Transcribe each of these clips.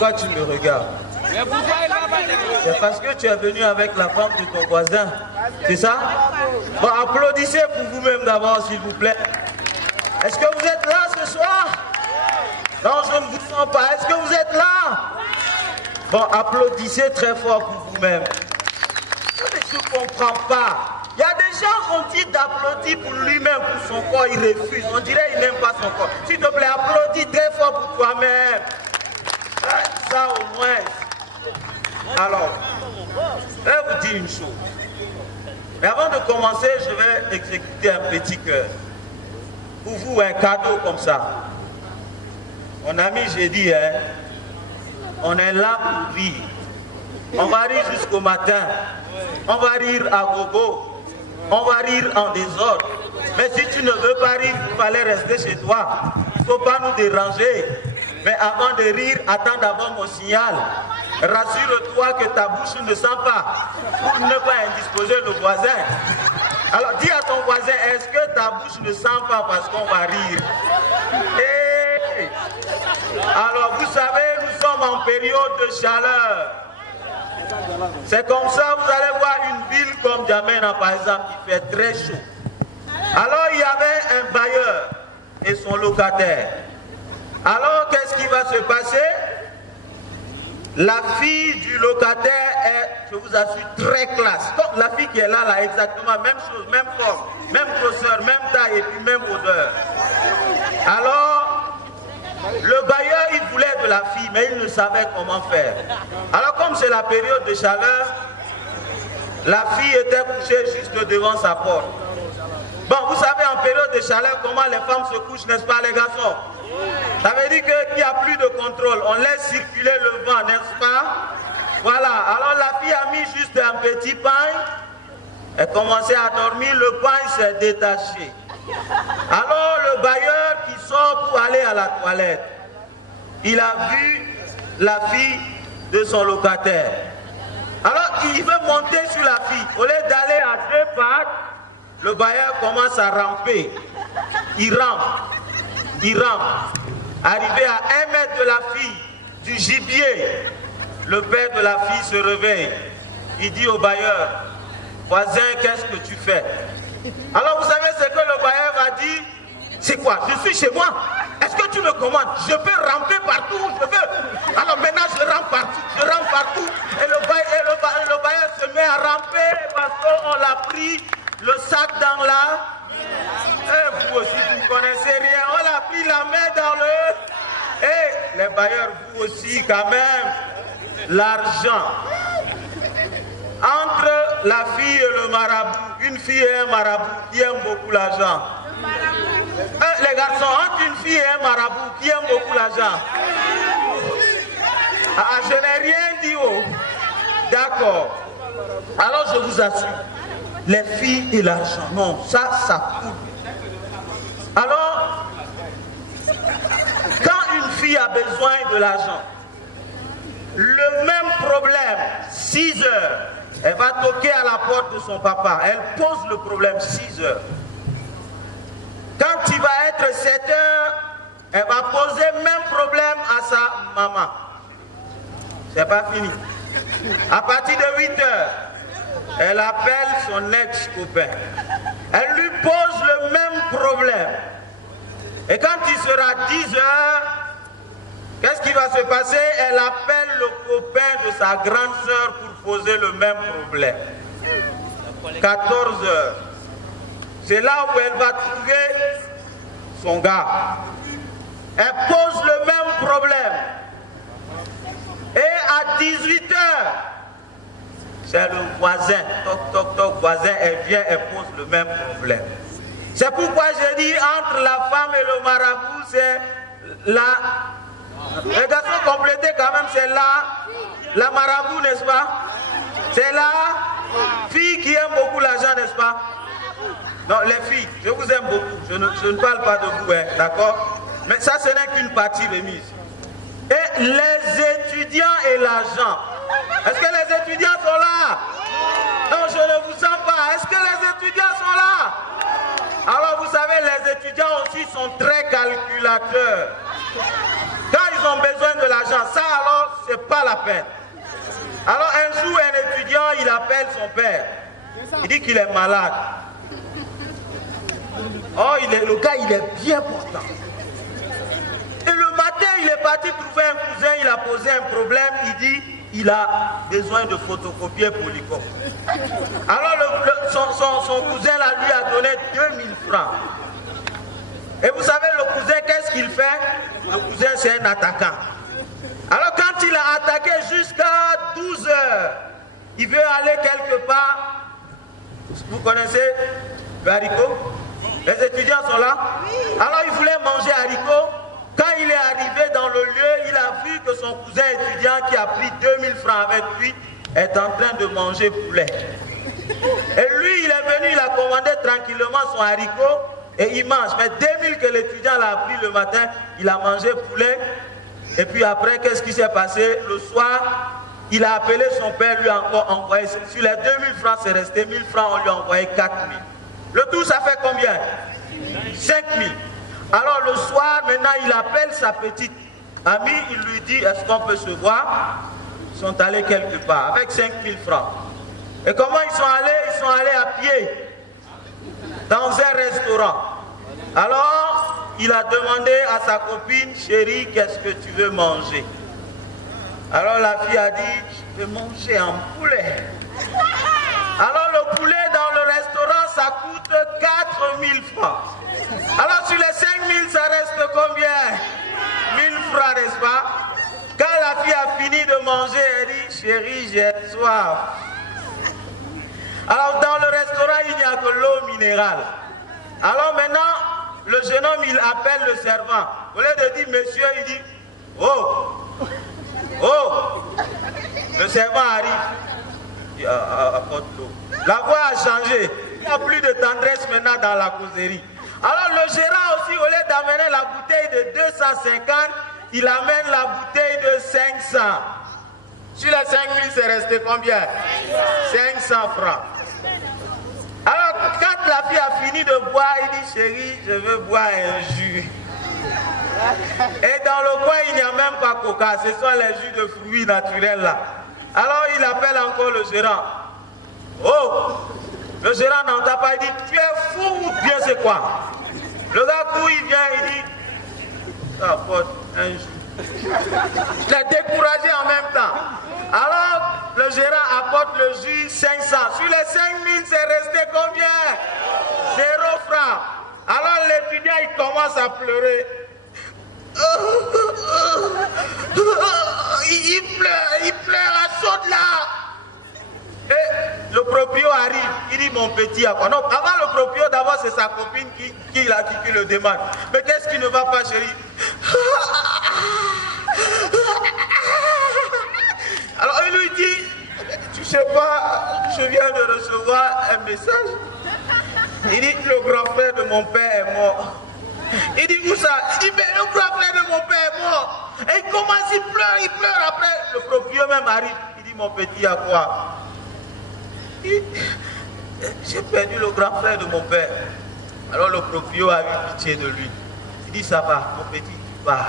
Pourquoi tu me regardes? C'est parce que tu es venu avec la femme de ton voisin. C'est ça? Bon, applaudissez pour vous-même d'abord, s'il vous plaît. Est-ce que vous êtes là ce soir? Non, je ne vous sens pas. Est-ce que vous êtes là? Bon, applaudissez très fort pour vous-même. Je ne comprends pas. Il y a des gens, on dit d'applaudir pour lui-même, pour son corps, il refuse. On dirait qu'il n'aime pas son corps. S'il te plaît, applaudis très fort pour toi-même. Ça au moins. Alors, je vais vous dire une chose. Mais avant de commencer, je vais exécuter un petit cœur. Pour vous, un cadeau comme ça. Mon ami, j'ai dit, hein, on est là pour rire. On va rire jusqu'au matin. On va rire à gogo. On va rire en désordre. Mais si tu ne veux pas rire, il fallait rester chez toi. Il ne faut pas nous déranger. Mais avant de rire, attends d'abord mon signal. Rassure-toi que ta bouche ne sent pas pour ne pas indisposer le voisin. Alors dis à ton voisin, est-ce que ta bouche ne sent pas parce qu'on va rire? Hey. Alors vous savez, nous sommes en période de chaleur. C'est comme ça, vous allez voir une ville comme N'Djamena par exemple, qui fait très chaud. Alors il y avait un bailleur et son locataire. Alors qu'est-ce qui va se passer? La fille du locataire est, je vous assure, très classe. Comme la fille qui est là, exactement, même chose, même forme, même grosseur, même taille et puis même odeur. Alors, le bailleur, il voulait de la fille, mais il ne savait comment faire. Alors, comme c'est la période de chaleur, la fille était couchée juste devant sa porte. Bon, vous savez, en période de chaleur, comment les femmes se couchent, n'est-ce pas, les garçons? Ça veut dire qu'il n'y a plus de contrôle. On laisse circuler le vent, n'est-ce pas? Voilà. Alors la fille a mis juste un petit pain. Elle commençait à dormir. Le pain s'est détaché. Alors le bailleur qui sort pour aller à la toilette, il a vu la fille de son locataire. Alors il veut monter sur la fille. Au lieu d'aller à deux pattes, le bailleur commence à ramper. Il rampe. Il rampe. Arrivé à 1 mètre de la fille, du gibier, le père de la fille se réveille. Il dit au bailleur, voisin, qu'est-ce que tu fais? Alors vous savez ce que le bailleur va dire? C'est quoi? Je suis chez moi. Est-ce que tu me commandes? Je peux ramper partout, je veux. Alors maintenant je rampe partout, Et le bailleur se met à ramper parce qu'on l'a pris le sac dans la... Et vous aussi, vous ne connaissez rien. On a pris la main dans le... Et les bailleurs, vous aussi, quand même, l'argent. Entre la fille et le marabout, une fille et un marabout qui aime beaucoup l'argent. Les garçons, entre une fille et un marabout qui aime beaucoup l'argent. Ah, je n'ai rien dit. Oh. D'accord. Alors je vous assure, les filles et l'argent, non, ça coule. Alors, quand une fille a besoin de l'argent, le même problème, 6 heures, elle va toquer à la porte de son papa, elle pose le problème 6 heures. Quand il va être 7 heures, elle va poser le même problème à sa maman. C'est pas fini. À partir de 8 heures, elle appelle son ex-copain. Elle lui pose le même problème. Et quand il sera 10 heures, qu'est-ce qui va se passer? Elle appelle le copain de sa grande sœur pour poser le même problème. 14 heures. C'est là où elle va trouver son gars. Elle pose le même problème. Et à 18 heures, c'est le voisin, toc, toc, toc, voisin, elle vient, elle pose le même problème. C'est pourquoi je dis, entre la femme et le marabout, c'est la... Les garçons complétés quand même, c'est la marabout, n'est-ce pas? C'est la fille qui aime beaucoup l'argent, n'est-ce pas? Non, les filles, je vous aime beaucoup, je ne parle pas de vous, hein, d'accord? Mais ça, ce n'est qu'une partie remise. Et les étudiants et l'argent. Est-ce que les étudiants sont là? Non, je ne vous sens pas. Est-ce que les étudiants sont là? Alors vous savez, les étudiants aussi sont très calculateurs. Quand ils ont besoin de l'argent, ça alors, pas la peine. Alors un jour, un étudiant, il appelle son père. Il dit qu'il est malade. Oh, le gars, il est bien portant. Et le matin, il est parti trouver un cousin, il a posé un problème, il dit, il a besoin de photocopier Polycom. Alors son cousin là, lui a donné 2000 francs. Et vous savez, le cousin, qu'est-ce qu'il fait? Le cousin, c'est un attaquant. Alors quand il a attaqué jusqu'à 12 heures, il veut aller quelque part. Vous connaissez le haricot? Les étudiants sont là. Alors il voulait manger haricot. Quand il est arrivé dans le lieu, il a vu que son cousin étudiant qui a pris 2000 francs avec lui est en train de manger poulet. Et lui, il est venu, il a commandé tranquillement son haricot et il mange. Mais 2000 que l'étudiant l'a pris le matin, il a mangé poulet. Et puis après, qu'est-ce qui s'est passé? Le soir, il a appelé son père, lui a encore envoyé. Sur les 2000 francs, c'est resté 1000 francs, on lui a envoyé 4000. Le tout, ça fait combien? 5000. Alors le soir, maintenant, il appelle sa petite amie, il lui dit, est-ce qu'on peut se voir? Ils sont allés quelque part, avec 5000 francs. Et comment ils sont allés? Ils sont allés à pied, dans un restaurant. Alors, il a demandé à sa copine, chérie, qu'est-ce que tu veux manger? Alors la fille a dit, je veux manger un poulet. Alors le poulet dans le restaurant, ça coûte 4000 francs. Alors sur les 5000, ça reste combien? 1000 francs, n'est-ce pas? Quand la fille a fini de manger, elle dit, chérie, j'ai soif. Alors dans le restaurant, il n'y a que l'eau minérale. Alors maintenant, le jeune homme, il appelle le servant. Au lieu de dire monsieur, il dit, oh, oh. Le servant arrive. Il apporte l'eau. La voix a changé. Il n'y a plus de tendresse maintenant dans la causerie. Alors le gérant aussi, au lieu d'amener la bouteille de 250, il amène la bouteille de 500. Sur les 5000, c'est resté combien? 500 francs. Alors quand la fille a fini de boire, il dit, chérie, je veux boire un jus. Et dans le coin, il n'y a même pas coca, ce sont les jus de fruits naturels là. Alors il appelle encore le gérant. Oh, le gérant n'entend pas, il dit, tu es fou ou bien c'est quoi? Le gars court, il vient, il dit, ça apporte un jus. Je l'ai découragé en même temps. Alors le gérant apporte le jus 500. Sur les 5000, c'est resté combien? 0 francs. Alors l'étudiant, il commence à pleurer. Il pleure à saute là. Et le proprio arrive, il dit mon petit à quoi? Non, avant le proprio, d'abord c'est sa copine qui le demande. Mais qu'est-ce qui ne va pas, chérie? Alors il lui dit, tu sais pas, je viens de recevoir un message. Il dit, le grand frère de mon père est mort. Il dit, où ça? Il dit, mais le grand frère de mon père est mort. Et il commence, il pleure après. Le proprio même arrive. Il dit, mon petit, à quoi? J'ai perdu le grand frère de mon père. Alors le proprio a eu pitié de lui. Il dit, ça va, mon petit, tu pars.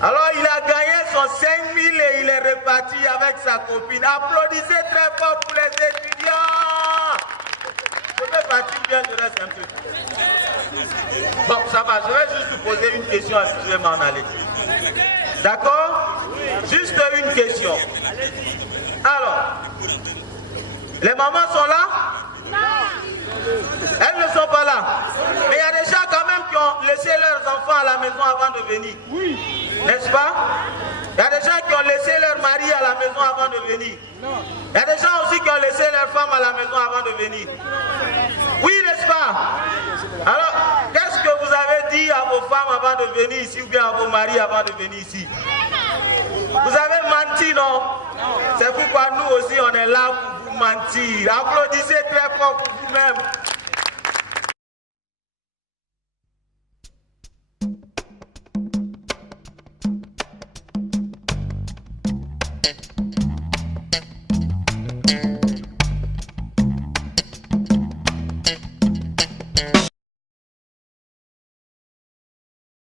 Alors il a gagné son 5000 et il est reparti avec sa copine. Applaudissez très fort pour les étudiants. Je vais partir bien, je reste un peu. Bon, ça va, je vais juste vous poser une question et puis je vais m'en aller. D'accord? Juste une question. Alors, les mamans sont là? Non. Elles ne sont pas là. Mais il y a des gens quand même qui ont laissé leurs enfants à la maison avant de venir. Oui. N'est-ce pas? Il y a des gens qui ont laissé leur mari à la maison avant de venir. Il y a des gens aussi qui ont laissé leur femme à la maison avant de venir. Oui, n'est-ce pas? Alors, qu'est-ce que vous avez dit à vos femmes avant de venir ici ou bien à vos maris avant de venir ici? Vous avez menti, non? C'est pourquoi nous aussi, on est là pour vous mentir. Applaudissez très fort pour vous-même.